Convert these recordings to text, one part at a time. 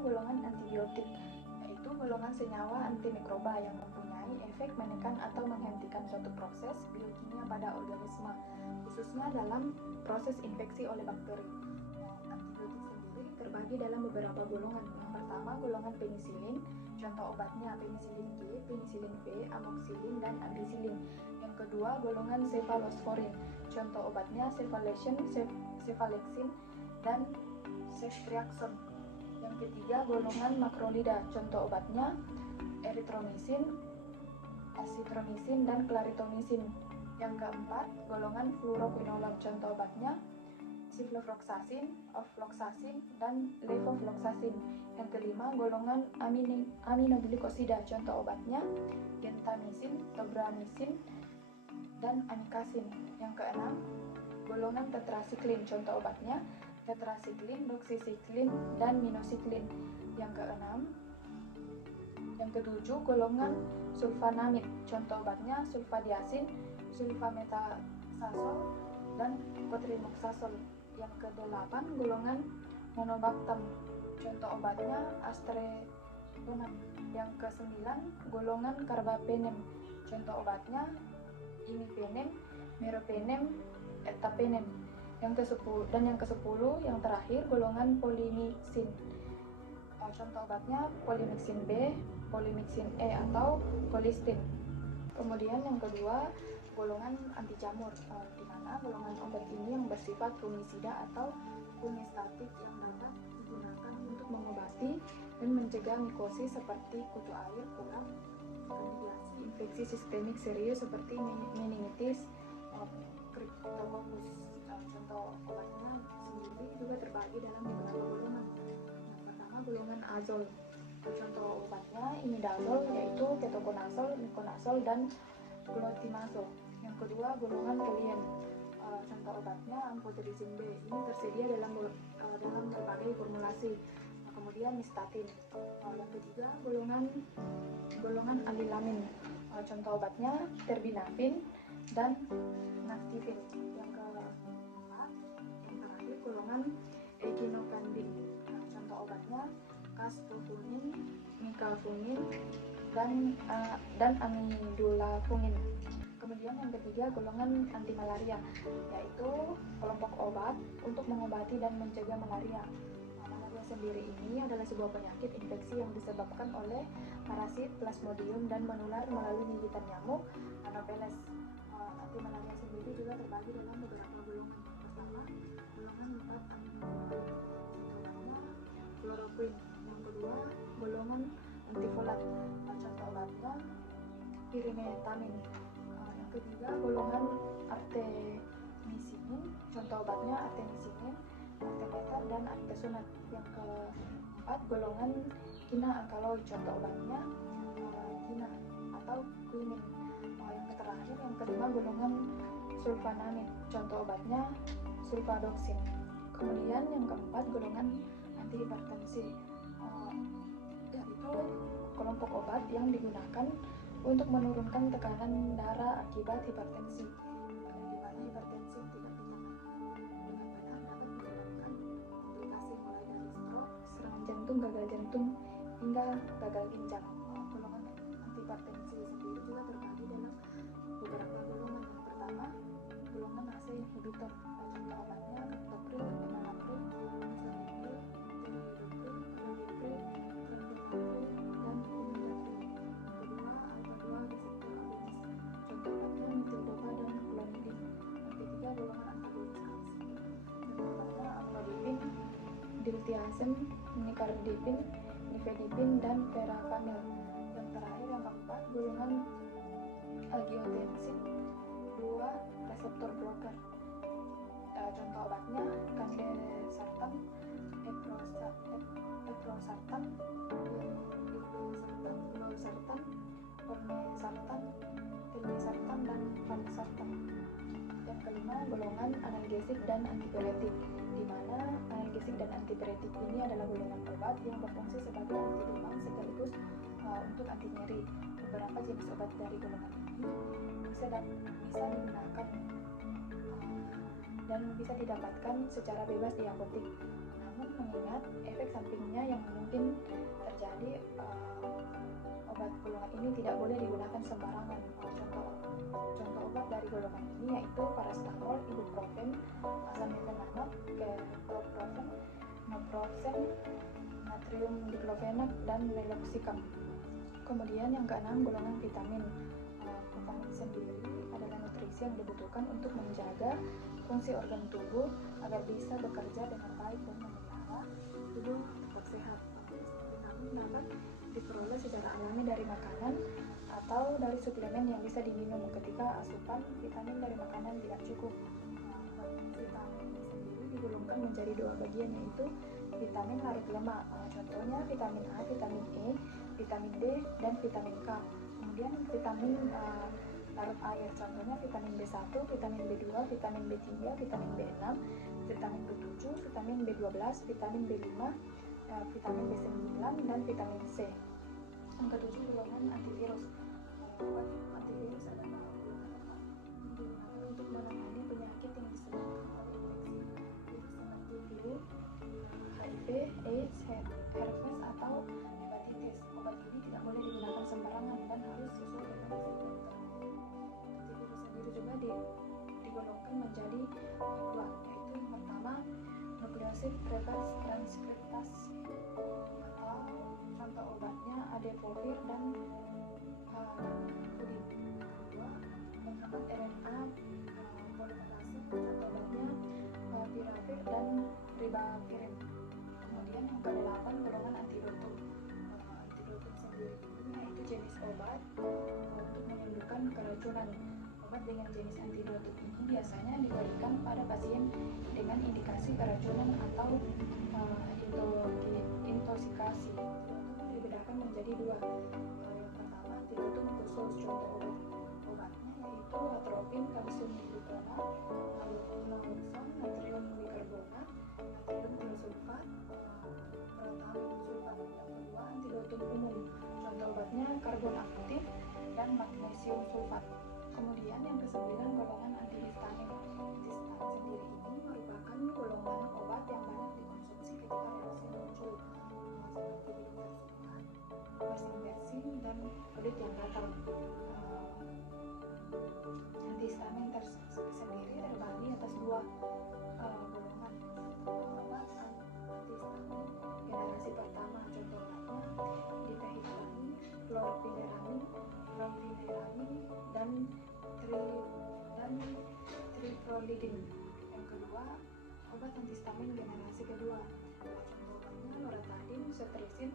golongan antibiotik, yaitu golongan senyawa antimikroba yang mempunyai efek menekan atau menghentikan suatu proses biokimia pada organisme, khususnya dalam proses infeksi oleh bakteri. Antibiotik sendiri terbagi dalam beberapa golongan. Yang pertama, golongan penisilin. Contoh obatnya penisilin G, penisilin V, amoxicillin, dan ampicillin. Yang kedua, golongan cephalosporin. Contoh obatnya cefalexin, cefalexin, dan ceftriaxone. Yang ketiga, golongan makrolida. Contoh obatnya erythromycin, azithromycin, dan clarithromycin. Yang keempat, golongan fluoroquinolone. Contoh obatnya ciprofloxacin, ofloxacin, dan levofloxacin. Yang kelima, golongan aminoglikosida. Contoh obatnya gentamicin, tobramicin, dan amikacin. Yang keenam, golongan tetrasiklin. Contoh obatnya tetrasiklin, doxycycline, dan minocycline. Yang ketujuh, golongan sulfanamid. Contoh obatnya sulfadiazin, sulfametazole, dan cotrimoxazole. Yang kedelapan, golongan monobactam. Contoh obatnya astreonam. Yang kesembilan, golongan carbapenem. Contoh obatnya imipenem, meropenem, ertapenem. Yang ke-10 yang terakhir, golongan polimixin. Contoh obatnya polimixin B, polimixin E, atau colistin. Kemudian yang kedua, golongan anti jamur, di mana golongan obat ini yang bersifat fungisida atau fungistatik yang dapat digunakan untuk mengobati dan mencegah mikosis seperti kutu air, pilek, kandidasi, infeksi sistemik serius seperti meningitis, cryptococcus. Contoh obatnya sendiri juga terbagi dalam beberapa golongan. Yang pertama, golongan azol. Contoh obatnya imidazol, yaitu ketoconazol, miconazol, dan clotrimazole. Yang kedua, golongan relien. Contoh obatnya amphotericin B. Ini tersedia dalam berbagai formulasi. Kemudian nystatin. Yang ketiga, golongan alilamin. Contoh obatnya terbinafin dan naftivin. Yang keempat, yang terakhir, golongan echinocandin. Contoh obatnya caspofungin, micafungin, dan amidulafungin. Kemudian yang ketiga, golongan antimalaria, yaitu kelompok obat untuk mengobati dan mencegah malaria. Malaria sendiri ini adalah sebuah penyakit infeksi yang disebabkan oleh parasit Plasmodium dan menular melalui gigitan nyamuk Anopheles. Antimalaria sendiri juga terbagi dalam beberapa golongan. Pertama, golongan 4 aminoglykosid. Contohnya chloroquine. Yang kedua, golongan antifolat. Contoh obatnya pyrimethamine. Yang ketiga, golongan artemisinin. Contoh obatnya artemisinin, artemeter, dan artesunat. Yang keempat, golongan quina alkaloid. Contoh obatnya quina atau quinine. Yang terakhir, yang kelima, golongan sulfanamid. Contoh obatnya sulfadoxin. Kemudian yang keempat, golongan antihipertensi, yaitu kelompok obat yang digunakan untuk menurunkan tekanan darah akibat hipertensi, di mana hipertensi yang tidak ditangani dengan benar dapat menyebabkan komplikasi mulai dari stroke, serangan jantung, gagal jantung, hingga gagal ginjal. Golongan antihipertensi sendiri juga terbagi dalam beberapa golongan. Yang pertama, golongan ACE inhibitor. Contoh obatnya captopril, enalapril, mesalamine, tiodopril, ramipril, phendipril, dan imidapril. Yang kedua, alpha-2 reseptor agonis. Contoh obatnya metildopa dan clonidine. Yang ketiga, golongan antagonis kalsium. Contoh obatnya amlodipin, diltiazem, nicardipin, nifedipin, dan verapamil. Yang terakhir, yang keempat, golongan angiotensin 2 reseptor blocker. Contoh obatnya candesartan, eprosartan, irbesartan, losartan, olmesartan, telmisartan, dan valsartan. Yang kelima, golongan analgesik dan antipiretik, di mana analgesik dan antipiretik ini adalah golongan obat yang berfungsi sebagai anti demam sekaligus untuk anti nyeri. Beberapa jenis obat dari golongan ini bisa digunakan dan bisa didapatkan secara bebas di apotek. Namun mengingat efek sampingnya yang mungkin terjadi. Obat golongan ini tidak boleh digunakan sembarangan. Contoh obat dari golongan ini yaitu paracetamol, ibuprofen, asam difenamat, keprofen, naproxen, natrium diklofenak, dan meloxicam. Kemudian yang keenam, golongan vitamin. Vitamin sendiri adalah nutrisi yang dibutuhkan untuk menjaga fungsi organ tubuh agar bisa bekerja dengan baik dan memelihara tubuh tetap sehat. Vitamin dapat diperoleh secara alami dari makanan atau dari suplemen yang bisa diminum ketika asupan vitamin dari makanan tidak cukup. Vitamin sendiri digolongkan menjadi dua bagian, yaitu vitamin larut lemak. Contohnya vitamin A, vitamin E, vitamin D, dan vitamin K. Kemudian vitamin larut air, contohnya vitamin B1, vitamin B2, vitamin B3, vitamin B6, vitamin B7, vitamin B12, vitamin B5, vitamin B9, dan vitamin C. Yang ketujuh, golongan antivirus. Obat antivirus adalah obat yang digunakan untuk menangani penyakit yang disebabkan oleh infeksi virus seperti flu, HIV, AIDS, herpes, atau hepatitis. Obat ini tidak boleh digunakan sembarangan dan harus sesuai dengan resep dokter. Antivirus sendiri juga digolongkan menjadi dua, yaitu yang pertama nukleosid reverse transkriptase, atau contoh obatnya adefovir dan pudin. Kedua, penghambat RNA polimerase, contoh obatnya viravir dan ribavirin. Kemudian yang kedelapan, golongan antidotum. Antidotum sendiri ini yaitu jenis obat untuk menyembuhkan keracunan. Obat dengan jenis antidotum ini biasanya diberikan pada pasien dengan indikasi keracunan atau intoxikasi. Dibedakan menjadi dua. Yang pertama, antidotum khusus. Contoh obatnya yaitu atropin, kalsium gluconat, naloxon, natrium bikarbonat, natrium tiosulfat, protamin sulfat. Yang kedua, antidotum umum. Contoh obatnya karbon aktif dan magnesium sulfat. Kemudian yang kesembilan, golongan antihistamin. Antihistamin sendiri ini merupakan golongan obat yang banyak dikonsumsi ketika reaksi muncul, seperti bilik tersukat, mesin bensin, dan kulit yang gatal. Antihistamin sendiri terbagi atas dua golongan. Obat antihistamin generasi pertama, contoh obatnya difehidramin, chlorpheniramine, brompheniramine, dan triprolidin. Yang kedua, obat antihistamin generasi kedua. Contoh obatnya loratadin, cetirizine,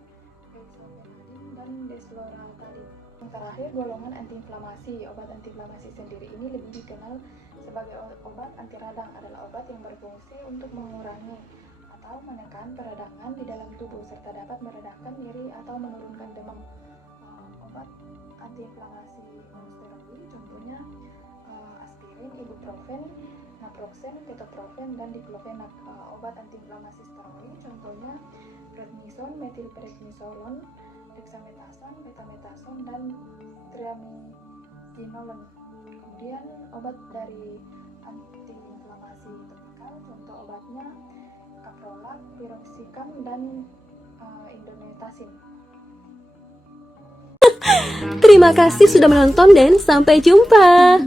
fexofenadin, dan desloratadin. Yang terakhir, golongan antiinflamasi. Obat antiinflamasi sendiri ini lebih dikenal sebagai obat anti radang, adalah obat yang berfungsi untuk mengurangi atau menekan peradangan di dalam tubuh serta dapat meredakan nyeri atau menurunkan demam. Obat antiinflamasi non-steroid contohnya aspirin, ibuprofen, naproxen, ketoprofen, dan diklofenak. Obat antiinflamasi steroid contohnya prednison, metilprednisolon, dexamethasone, betamethasone, dan triamcinolone. Kemudian obat dari antiinflamasi topikal, contoh obatnya caprolactam, piroxicam, dan indomethacin. Terima kasih sudah menonton dan sampai jumpa.